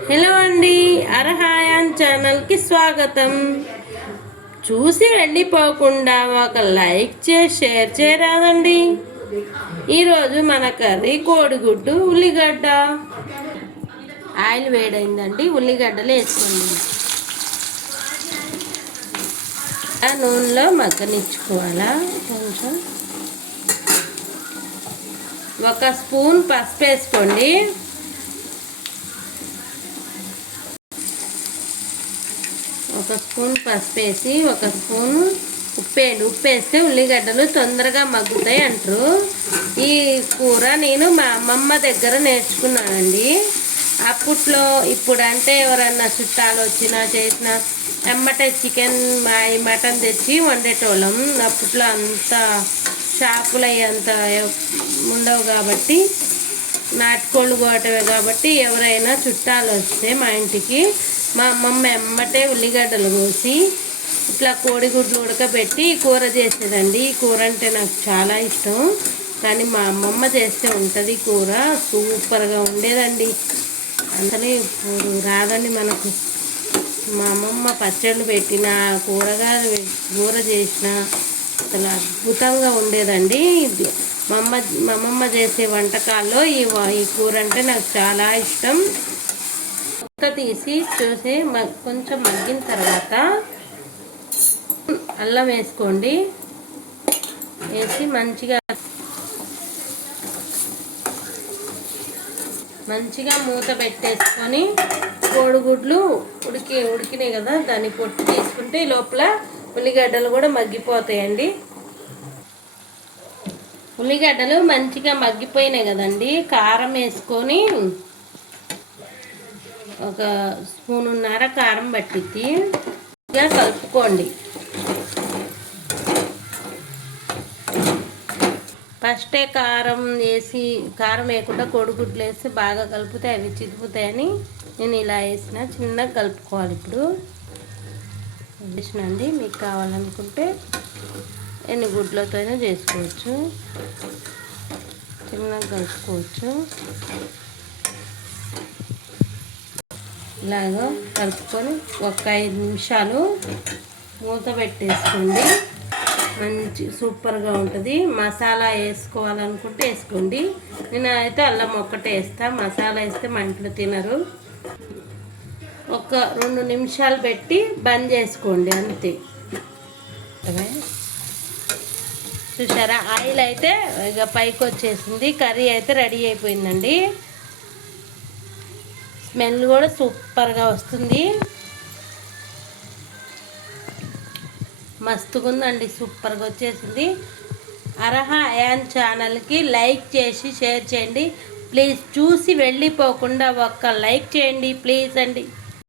Hello అండి, అర్హాయాన్ ఛానల్కి స్వాగతం. చూసి వెళ్ళిపోకుండా ఒక లైక్ చేసి షేర్ చేయరాదండి. ఈరోజు మన కర్రీ కోడిగుడ్డు ఉల్లిగడ్డ. ఆయిల్ వేడైందండి, ఉల్లిగడ్డలు వేసుకోండి. ఆ నూనెలో మగ్గనిచ్చుకోవాలా. కొంచెం ఒక స్పూన్ పసుపు వేసుకోండి. ఒక స్పూన్ పసుపు వేసి ఒక స్పూన్ ఉప్పు వేస్తే ఉల్లిగడ్డలు తొందరగా మగ్గుతాయి అంటారు. ఈ కూర నేను మా అమ్మమ్మ దగ్గర నేర్చుకున్నానండి. అప్పట్లో ఇప్పుడు అంటే ఎవరన్నా చుట్టాలు వచ్చినా చేసినా ఎమ్మటే చికెన్ మటన్ తెచ్చి వండేటోళ్ళం. అప్పట్లో అంత షాపులు అవి అంత ఉండవు కాబట్టి, నాటుకోళ్ళు కోటవే కాబట్టి ఎవరైనా చుట్టాలు వస్తే మా ఇంటికి మా అమ్మమ్మ ఎమ్మటే ఉల్లిగడ్డలు కోసి ఇట్లా కోడిగుడ్లు ఉడకబెట్టి కూర చేసేదండి. ఈ కూర అంటే నాకు చాలా ఇష్టం, కానీ మా అమ్మమ్మ చేస్తే ఉంటుంది కూర సూపర్గా ఉండేదండి. అసలు ఇప్పుడు రాదండి మనకు. మా అమ్మమ్మ పచ్చళ్ళు పెట్టిన కూర చేసిన అసలు అద్భుతంగా ఉండేదండి. మా అమ్మమ్మ చేసే వంటకాల్లో ఈ కూర అంటే నాకు చాలా ఇష్టం. ముక్క తీసి చూసి కొంచెం మగ్గిన తర్వాత అల్లం వేసుకోండి. వేసి మంచిగా మూత పెట్టేసుకొని కోడిగుడ్లు ఉడికినాయి కదా, దాన్ని పొట్టు తీసుకుంటే లోపల ఉల్లిగడ్డలు కూడా మగ్గిపోతాయండి. ఉల్లిగడ్డలు మంచిగా మగ్గిపోయినాయి కదండి. కారం వేసుకొని ఒక స్పూనున్నర కారం పట్టిద్ది. ఇక కలుపుకోండి. ఫస్టే కారం వేయకుండా కోడిగుడ్లు వేసి బాగా కలిపితే అవి చితుకుతాయని నేను ఇలా వేసిన. చిన్నగా కలుపుకోవాలి. ఇప్పుడు వేసినండి. మీకు కావాలనుకుంటే ఎన్ని గుడ్లతోనే చేసుకోవచ్చు, చిన్నగా కలుపుకోవచ్చు. ఇలాగ కలుపుకొని ఒక 5 నిమిషాలు మూత పెట్టేసుకోండి. మంచి సూపర్గా ఉంటుంది. మసాలా వేసుకోవాలనుకుంటే వేసుకోండి. నేను అయితే అల్లం ఒక్కటే వేస్తాను. మసాలా వేస్తే మా ఇంట్లో తినరు. ఒక 2 నిమిషాలు పెట్టి బంద్ చేసుకోండి, అంతే. చూసారా, ఆయిల్ అయితే ఇక పైకి వచ్చేసింది. కర్రీ అయితే రెడీ అయిపోయిందండి. స్మెల్ కూడా సూపర్గా వస్తుంది. మస్తుగా ఉందండి, సూపర్గా వచ్చేసింది. అర్హాయాన్ ఛానల్కి లైక్ చేసి షేర్ చేయండి ప్లీజ్. చూసి వెళ్ళిపోకుండా ఒక్క లైక్ చేయండి ప్లీజ్ అండి.